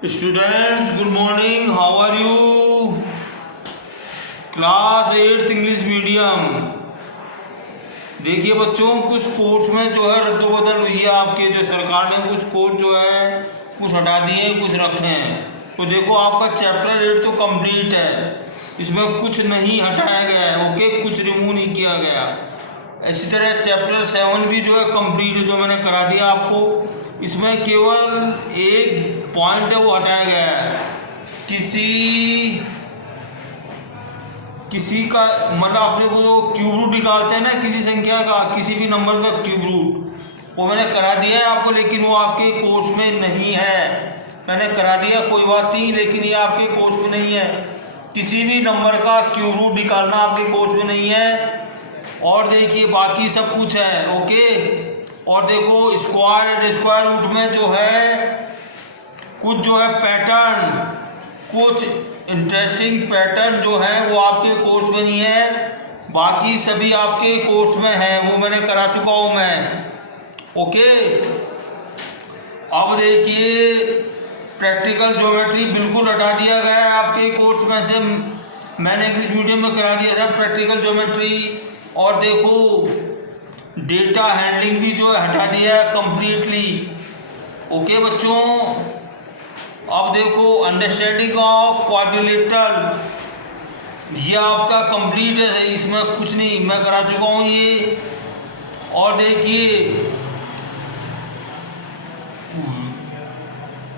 Students, good morning. How are you? Class 8 English medium. देखिए बच्चों, कुछ कोर्स में जो है रद्द-बदल हुई है। आपके जो सरकार ने कुछ कोर्स जो है कुछ हटा दिए, कुछ रखे हैं। तो देखो, आपका चैप्टर 8 तो कंप्लीट है, इसमें कुछ नहीं हटाया गया है। ओके, कुछ रिमूव नहीं किया गया। इसी तरह चैप्टर 7 भी जो है कंप्लीट, जो मैंने करा दिया आपको। इसमें केवल एक पॉइंट है वो हटाया गया है। किसी का मतलब अपने को जो क्यूब रूट निकालते हैं ना, किसी संख्या का, किसी भी नंबर का क्यूब रूट, वो मैंने करा दिया है आपको, लेकिन वो आपके कोर्स में नहीं है। मैंने करा दिया, कोई बात नहीं, लेकिन ये आपके कोर्स में नहीं है। किसी भी नंबर का क्यूब रूट निकालना आपके कोर्स में नहीं है। और देखिए, बाकी सब कुछ है। ओके, और देखो, स्क्वायर एंड स्क्वायर रूट में जो है कुछ जो है पैटर्न, कुछ इंटरेस्टिंग पैटर्न जो है वो आपके कोर्स में नहीं है। बाकी सभी आपके कोर्स में है, वो मैंने करा चुका हूँ मैं। ओके, अब देखिए, प्रैक्टिकल ज्योमेट्री बिल्कुल हटा दिया गया है आपके कोर्स में से। मैंने इंग्लिश मीडियम में करा दिया था प्रैक्टिकल ज्योमेट्री। और देखो, डेटा हैंडलिंग भी जो है हटा दिया है कंप्लीटली। ओके बच्चों, अब देखो, अंडरस्टैंडिंग ऑफ क्वाड्रिलेटरल, ये आपका कंप्लीट है, इसमें कुछ नहीं, मैं करा चुका हूँ ये। और देखिए,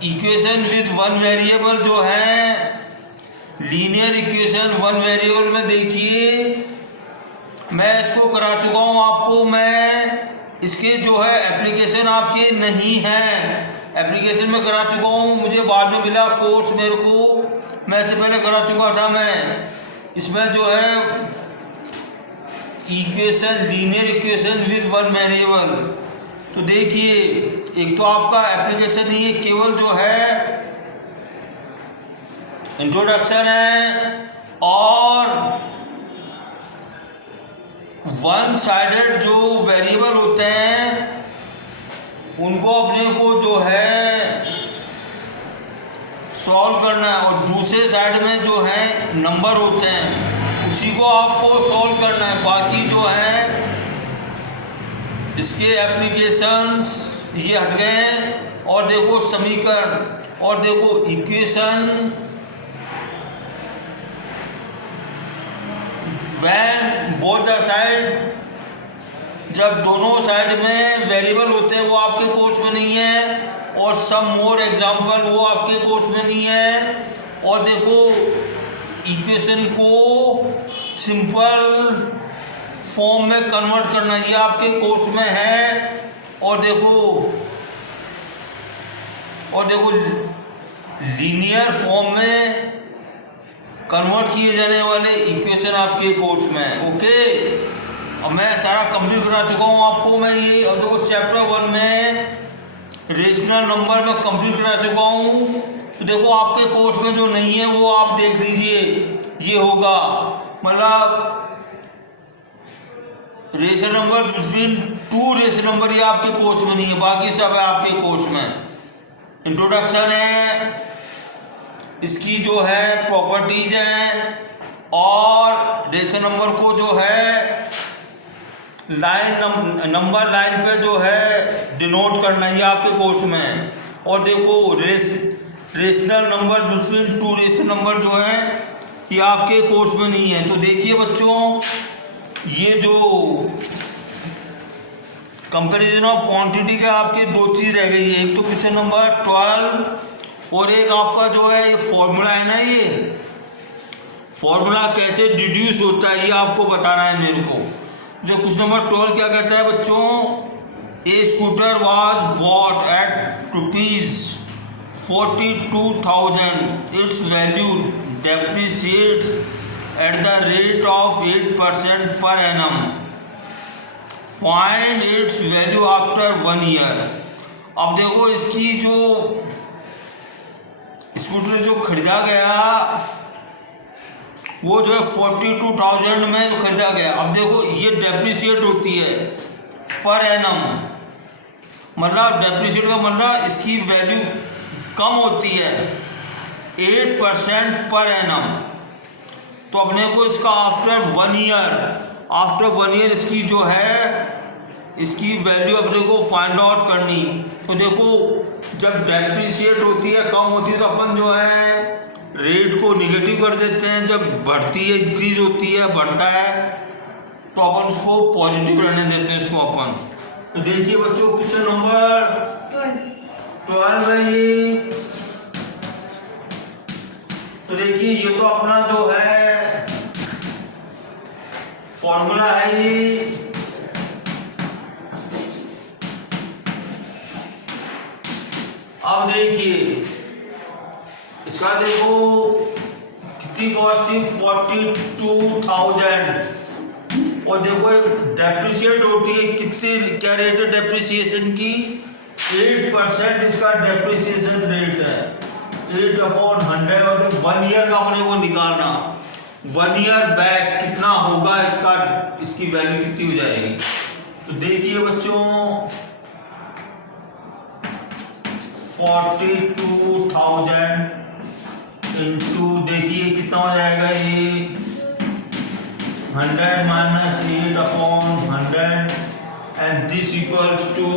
इक्वेशन विद वन वेरिएबल जो है, लीनियर इक्वेशन वन वेरिएबल में देखिए, मैं इसको करा चुका हूँ आपको। मैं इसके जो है एप्लीकेशन आपके नहीं है, एप्लीकेशन में करा चुका हूँ, मुझे बाद में मिला कोर्स मेरे को, मैं इससे पहले करा चुका था मैं। इसमें जो है equation, linear equation with one variable, तो देखिए, एक तो आपका एप्लीकेशन नहीं है, केवल जो है इंट्रोडक्शन है। और वन साइडेड जो वेरिएबल होते हैं उनको अपने को जो है सॉल्व करना है, और दूसरे साइड में जो है नंबर होते हैं उसी को आपको सॉल्व करना है। बाकी जो है इसके एप्लीकेशंस ये हट गए हैं। और देखो समीकरण, और देखो equation van both the side, जब दोनों साइड में वेरिएबल होते हैं वो आपके कोर्स में नहीं है। और सम मोर एग्जाम्पल, वो आपके कोर्स में नहीं है। और देखो, इक्वेशन को सिंपल फॉर्म में कन्वर्ट करना, ये आपके कोर्स में है। और देखो लीनियर फॉर्म में कन्वर्ट किए जाने वाले इक्वेशन आपके कोर्स में है। ओके, अब मैं सारा कंप्लीट करा चुका हूँ आपको मैं ये। और देखो, चैप्टर 1 में रेशनल नंबर में कंप्लीट करा चुका हूँ। तो देखो, आपके कोर्स में जो नहीं है वो आप देख लीजिए, ये होगा मतलब rational number between two rational number, ये आपके कोर्स में नहीं है, बाकी सब है आपके कोर्स में। इंट्रोडक्शन है, इसकी जो है प्रॉपर्टीज हैं, और रेशनल नंबर को जो है नंबर लाइन पे जो है डिनोट करना, ये आपके कोर्स में है। और देखो, rational number between two rational number जो है ये आपके कोर्स में नहीं है। तो देखिए बच्चों, ये जो कंपैरिजन ऑफ क्वांटिटी के आपके दो चीज़ रह गई है, एक तो क्वेश्चन नंबर 12, और एक आपका जो है ये फॉर्मूला है ना, ये फॉर्मूला कैसे डिड्यूस होता है ये आपको बताना है मेरे को। जो क्वेश्चन नंबर 12 क्या कहता है बच्चों, a scooter was bought at ₹42,000, its value depreciates at the rate of 8% per annum, find its value after 1 year. अब देखो, इसकी जो स्कूटर जो खरीदा गया वो जो है 42,000 में खरीदा गया। अब देखो, ये डेप्रिसिएट होती है पर एनम, मतलब डेप्रिसिएट का मतलब इसकी वैल्यू कम होती है 8% पर एनम, तो अपने को इसका आफ्टर 1 ईयर इसकी जो है इसकी वैल्यू अपने को फाइंड आउट करनी। तो देखो जब डेप्रिसिएट होती है, कम होती है, तो अपन जो है रेट को निगेटिव कर देते हैं। जब बढ़ती है, इंक्रीज होती है, बढ़ता है, तो अपन उसको पॉजिटिव रहने देते हैं इसको अपन। तो देखिए बच्चों क्वेश्चन नंबर 12 है ये। तो देखिए ये तो अपना जो है फॉर्मूला है ये। अब देखिए इसका देखो कितनी कॉस्ट थी 42,000, और देखो डेप्रिसिएट होती है कितने, क्या रेट है डेप्रिसिएशन की 8% इसका डेप्रिसिएशन रेट है 8/100। और 1 ईयर का अपने को निकालना, 1 ईयर बैक कितना होगा इसका, इसकी वैल्यू कितनी हो जाएगी। तो देखिए बच्चों 42,000 इंटू देखिए कितना हो जाएगा ये 100 minus 8/100 and this equals to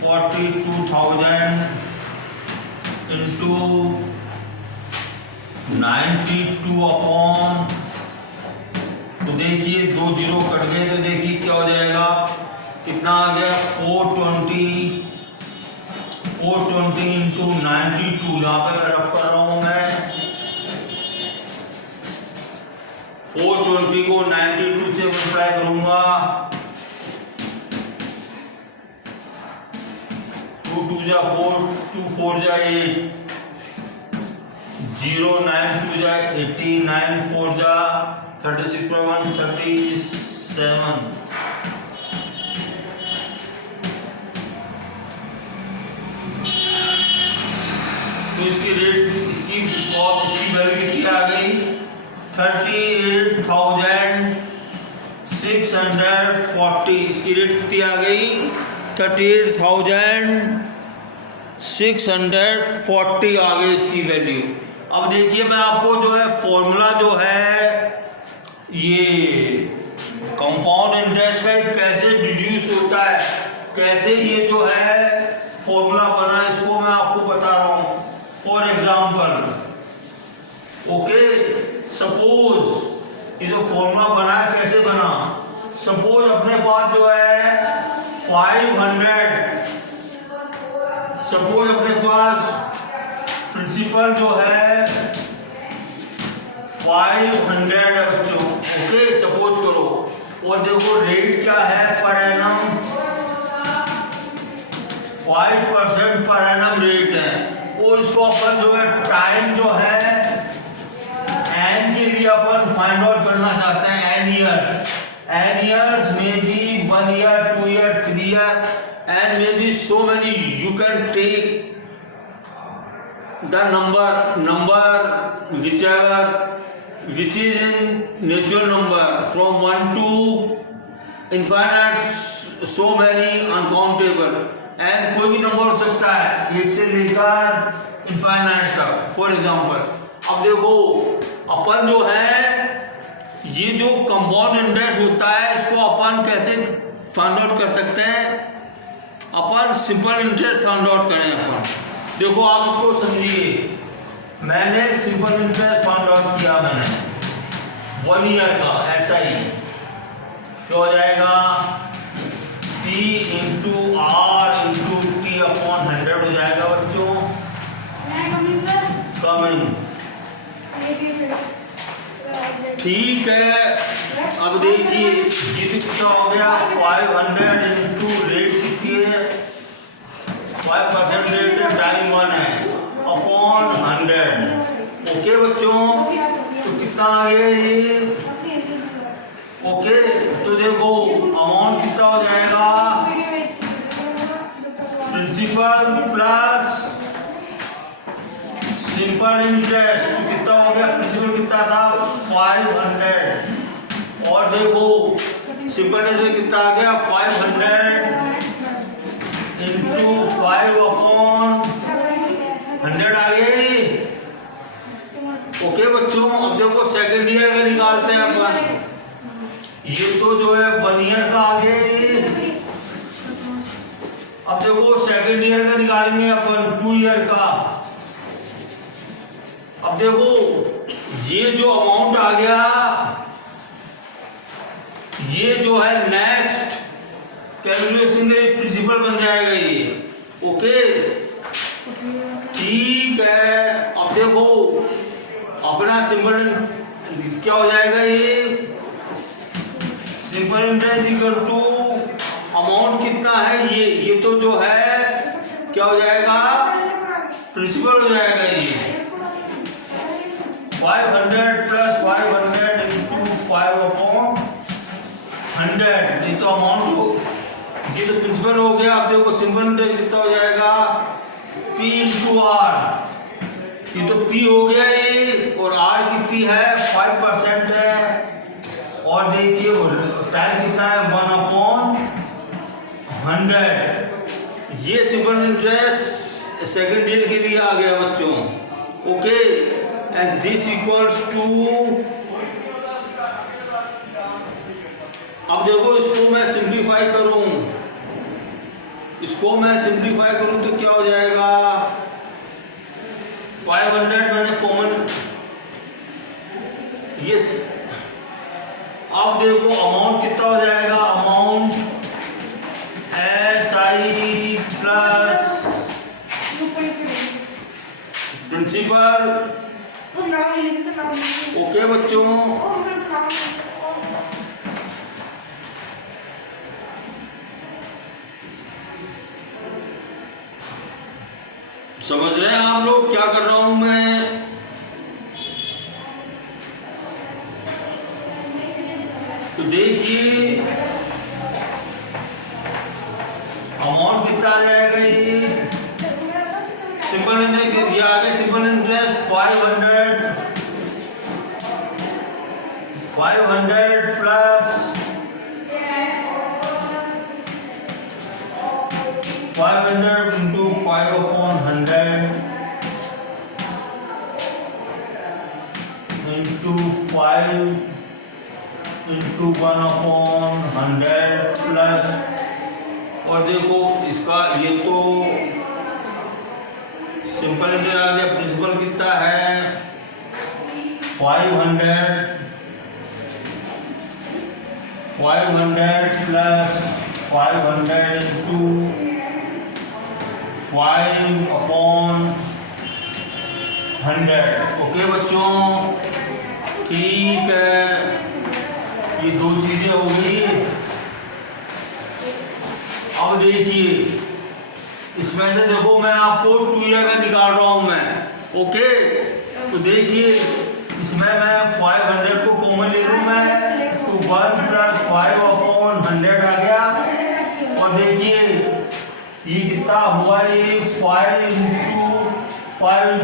42,000 into 92/, तो देखिए 2 जीरो कट गए, तो देखिए क्या हो जाएगा, कितना आ गया 420 इंटू 92। यहाँ पे मैं रफ कर रहा हूँ मैं 420 को 92 से मल्टीप्लाई करूंगा, 2 2 जा 4, 2 4 जा 8, 0 9 2 जा 89, 4 जा 36 पर 1 37। तो इसकी रेट इसकी वैल्यू कितनी आ गई 38,640। इसकी रेट कितनी आ गई 38,640 आ गई इसकी वैल्यू। अब देखिए मैं आपको जो है फॉर्मूला जो है ये कंपाउंड इंटरेस्ट का कैसे डिड्यूस होता है, कैसे ये जो है फॉर्मूला बना, इसको मैं आपको बता रहा हूँ। फॉर एग्जाम्पल ओके, सपोज ये जो फॉर्मूला बना है कैसे बना, सपोज अपने पास जो है 500, सपोज अपने पास प्रिंसिपल जो है 500 है बच्चों, ओके सपोज करो, और देखो रेट क्या है per annum 5% per annum rate है, और इसको अपन जो है टाइम जो है एन के लिए अपन फाइंड आउट करना चाहते हैं, एन ईयर्स में be 1 year 2 year 3 year and may be so many, you can take the number which is in natural number from 1 to infinite, so many uncountable, and कोई भी number हो सकता है 1 से लेकर इनफाइनाइट तक। फॉर एग्जांपल अब देखो अपन जो है ये जो कंपाउंड इंटरेस्ट होता है इसको अपन कैसे फाइंड आउट कर सकते हैं, अपन सिंपल इंटरेस्ट फाइंड आउट करें अपन। देखो आप इसको समझिए, मैंने सिंपल इंटरेस्ट फाइंड आउट किया मैंने 1 ईयर का, ऐसा ही क्या हो जाएगा P into R into T upon 100 हो जाएगा बच्चों। कमिंग ठीक है। अब देखिए ये कितना हो गया 500 इंटू रेट कितनी है 5% रेट टाइम 1 है अपॉन 100। ओके बच्चों, तो कितना आ गया ये, ओके तो देखो अमाउंट कितना हो जाएगा, प्रिंसिपल प्लस सिंपल इंटरेस्ट कितना हो गया, प्रिंसिपल कितना था 500, और देखो सिंपल इंटरेस्ट कितना आ गया 500 इंटू 5/100 आ गया ये। ओके बच्चों, अब देखो सेकेंड ईयर का निकालते हैं अपन। ये तो जो है 1 ईयर का आ गया ये। अब देखो सेकेंड ईयर का निकालेंगे अपन 2 ईयर का। अब देखो ये जो अमाउंट आ गया, ये जो है नेक्स्ट कैलकुलेशन का प्रिंसिपल बन जाएगा ये। ओके ठीक है। अब देखो अपना सिंपल क्या हो जाएगा, ये simple interest equal to amount कितना है, ये तो जो है क्या हो जाएगा, प्रिंसिपल हो जाएगा ये 500 प्लस 500 इंटू 5/100। ये तो अमाउंट हो, ये तो प्रिंसिपल हो गया। अब देखो सिंपल इंटरेस्ट कितना हो जाएगा, P इंटू आर। ये तो P हो गया ये, और R कितनी है 5% है। और देखिए टाइम कितना है 1/100। ये सिंपल इंटरेस्ट सेकेंड ईयर के लिए आ गया बच्चों। Okay and this equals to, अब देखो इसको मैं सिंप्लीफाई करूं, तो क्या हो जाएगा 500 मैंने कॉमन। यस, अब देखो अमाउंट कितना हो जाएगा, amount SI plus principal. Okay बच्चों, समझ रहे हैं आप लोग क्या कर रहा हूं मैं? तो देखिए अमाउंट कितना आ जाएगा, ये सिंपल इंटरेस्ट ये आ गया। Simple interest 500 plus 500 into 5/100 into 5 into 1/100 plus, और देखो इसका ये तो सिंपल इंटरेस्ट आ गया। प्रिंसिपल कितना है 500 प्लस 500 इंटू 5/100। ओके बच्चों ठीक है, ये दो चीजें हो गई। अब देखिए इसमें से देखो मैं आपको 2 ईयर का निकाल रहा हूं मैं। ओके तो देखिए इसमें मैं 500 को कॉमन ले लूं मैं, तो 1 प्लस 5/100 आ गया। और देखिए ये कितना हुआ, ये 5 इंटू 1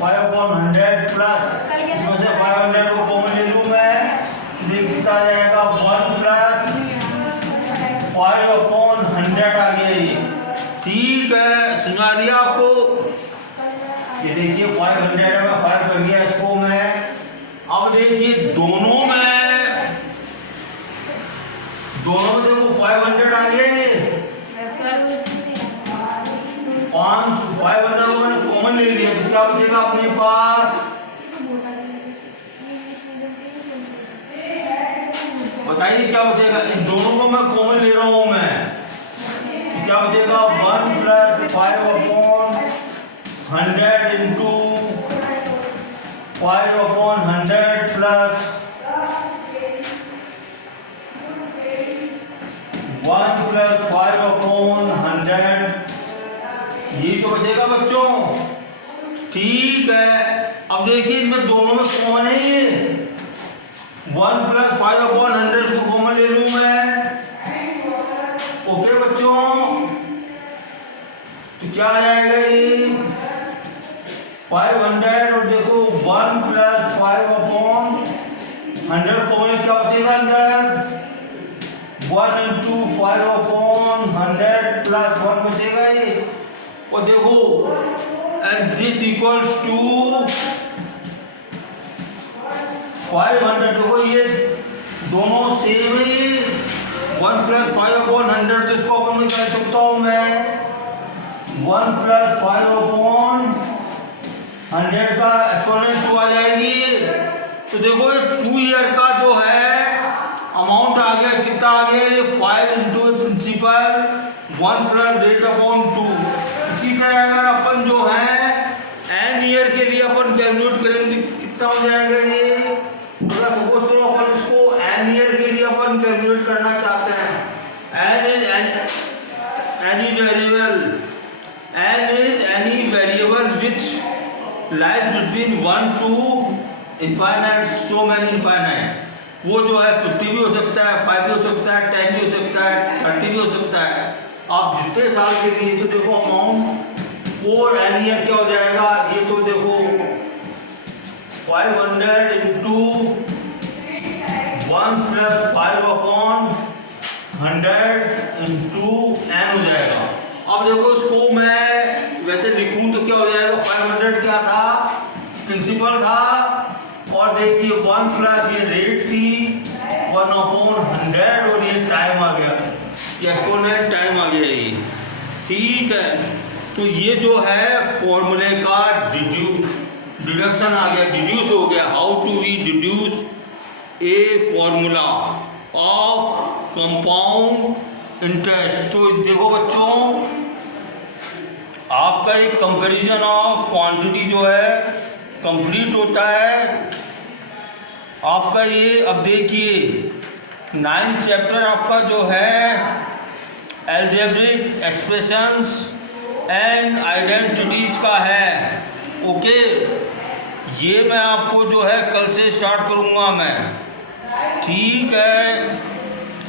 5/100 प्लस, इसमें से 500 को कॉमन ले लूं मैं, ये कितना आ जाएगा 1 प्लस 5/100 आ गया ये। ठीक है, सुना दिया आपको। ये देखिए 500 है, मैं 5 कर दिया इसको मैं। अब देखिए दोनों में देखो 500 आ गए। 500 को मैंने कॉमन ले लिया, तो क्या बचेगा अपने पास, बताइए क्या बचेगा। इन दोनों को मैं कॉमन ले रहा हूं मैं, तो क्या बचेगा 1 प्लस 5/100 इंटू 5/100 प्लस 1 प्लस 5/100, ये तो बचेगा बच्चों। ठीक है, अब देखिए इनमें दोनों में कॉमन है ये 1 प्लस 5/100 को कॉमन ले लूं मैं। ओके बच्चों, तो क्या आ जाएगा ये 500, और देखो 1 प्लस 5/100 कॉमन, क्या बचेगा अंदर 1 इंटू 5/100 प्लस 1 बचेगा ये, और देखो एंड दिस इक्वल्स टू 500। देखो ये दोनों सेम है, ये 1 + 5/100, तो इसको अपन में कर सकता हूँ मैं 1 + 5/100 का एक्सपोनेंट 2 आ जाएगी। तो देखो ये 2 ईयर का जो है अमाउंट आ गया, कितना आ गया ये 5 × प्रिंसिपल 1 + rate/2। इसी तरह अगर अपन जो है n ईयर के लिए अपन कैलकुलेट करेंगे कितना हो जाएगा ये, अगर सपोज करो अपन इसको n ईयर के लिए अपन कैलकुलेट करना चाहते हैं, n is any variable which lies between 1 to infinite, so many infinite। वो जो है 50 भी हो सकता है, 5 भी हो सकता है, 10 भी हो सकता है, 30 भी हो सकता है। आप जितने साल के लिए, तो देखो अमाउंट 4 n ईयर क्या हो जाएगा, ये तो देखो 500 × 1 + 5/100 × n हो जाएगा। अब देखो इसको मैं वैसे लिखूं तो क्या हो जाएगा, 500 क्या था, प्रिंसिपल था, और देखिए 1 + ये रेट थी 1/100, और ये टाइम आ गया, ये एक्सपोनेंट टाइम आ गया ये, ठीक है। तो ये जो है फॉर्मूले का डिडक्शन आ गया, डिड्यूस हो गया। How to we deduce a formula of compound interest. तो देखो बच्चों, आपका एक कंपैरिजन ऑफ क्वांटिटी जो है कंप्लीट होता है आपका ये। अब देखिए 9th चैप्टर आपका जो है अलजेब्रिक एक्सप्रेशंस एंड आइडेंटिटीज का है, ओके। ये मैं आपको जो है कल से स्टार्ट करूँगा मैं, ठीक है।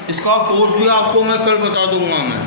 इसका कोर्स भी आपको मैं कल बता दूँगा मैं।